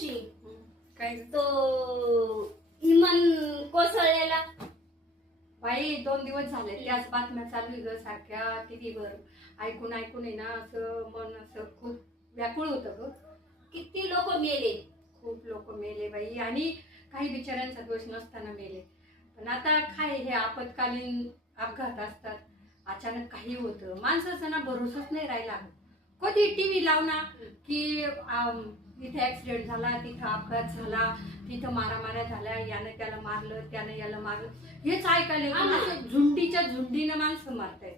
दिवशी काय तो इमान कोसळलेला. बाई 2 दिवस झाले त्याच बातम्या चालू आहे ग सारख्या टीव्हीवर. ऐकून ऐकून आहे ना असं मन असं खूप व्याकुळ होतं ग. किती लोक मेले. खूप लोक मेले बाई, आणि काही बिचाऱ्यांचा दोष नसताना मेले. पण आता काय हे आपत्कालीन अपघात असतात, अचानक काही होतं, माणसाचा ना भरोसाच नाही राहिला. कधी टीव्ही लावना की इथे ऍक्सिडेंट झाला, तिथं अपघात झाला, तिथं मारामाऱ्या झाल्या, यानं त्याला मारलं, त्यानं याला मारलं, हेच ऐकायला येतं. असं झुंडीच्या झुंडीनं माणसं मारतायत.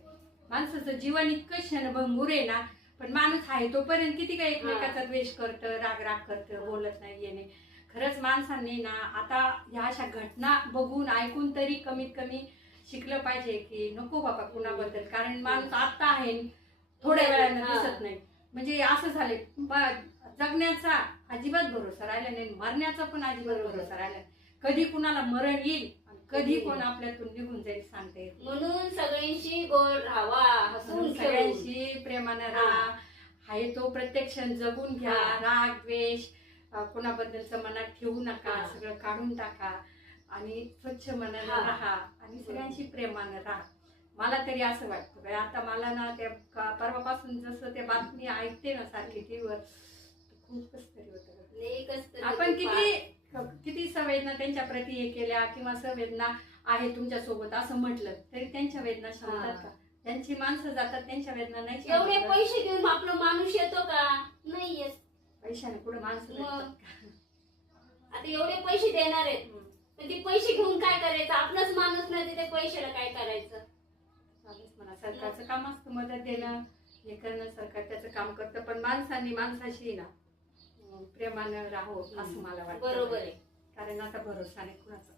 माणसाचं जीवन इतकं क्षणभंगूर आहे ना. पण माणूस आहे तोपर्यंत किती काही एकमेकाचा द्वेष करतं, राग करतं, बोलत नाही येणे. खरंच माणसांनी ना आता ह्या अशा घटना बघून ऐकून तरी कमीत कमी शिकलं पाहिजे की नको बाबा कुणाबद्दल, कारण माणूस आता आहे थोड्या वेळानं दिसत नाही. म्हणजे असं झाले जगण्याचा अजिबात भरोसा राहिला नाही, मरण्याचा पण अजिबात भरोसा राहिला नाही. कधी कुणाला मरण येईल, कधी कोण आपल्यातून निघून जाईल सांगता येत. म्हणून सगळ्यांशी गोड राहावा, हसून सगळ्यांशी प्रेमाने राहा, आहे तो प्रत्येक क्षण जगून घ्या. राग द्वेष कोणाबद्दलचं मनात ठेवू नका, सगळं काढून टाका आणि स्वच्छ मनाने राहा आणि सगळ्यांशी प्रेमाने राहा. मला तरी असं वाटतं. आता मला ना त्या परवापासून जसं ते बातमी ऐकते ना सारखी टीव्हीवर, खूप कस तरी होतं. आपण किती संवेदना त्यांच्या प्रती हे केल्या किंवा संवेदना आहे तुमच्या सोबत असं म्हटलं तरी त्यांच्या वेदना समजतात का? त्यांची माणसं जातात, त्यांच्या वेदना नाही. एवढे पैसे देऊन आपला माणूस येतो का? नाही येत. पैशाने पुढे माणसं आता एवढे पैसे देणार आहेत, पण ते पैसे घेऊन काय करायचं? आपलाच माणूस नाही, ते पैशाला काय करायचं? म्हणा सरकारचं काम असतं मदत देणं, हे करणं. सरकार त्याचं काम करतं, पण माणसांनी माणसाशी ना प्रेमानं राहावं असं मला वाटतं. बरोबर आहे. कारण आता भरोसा नाही कुणाचा.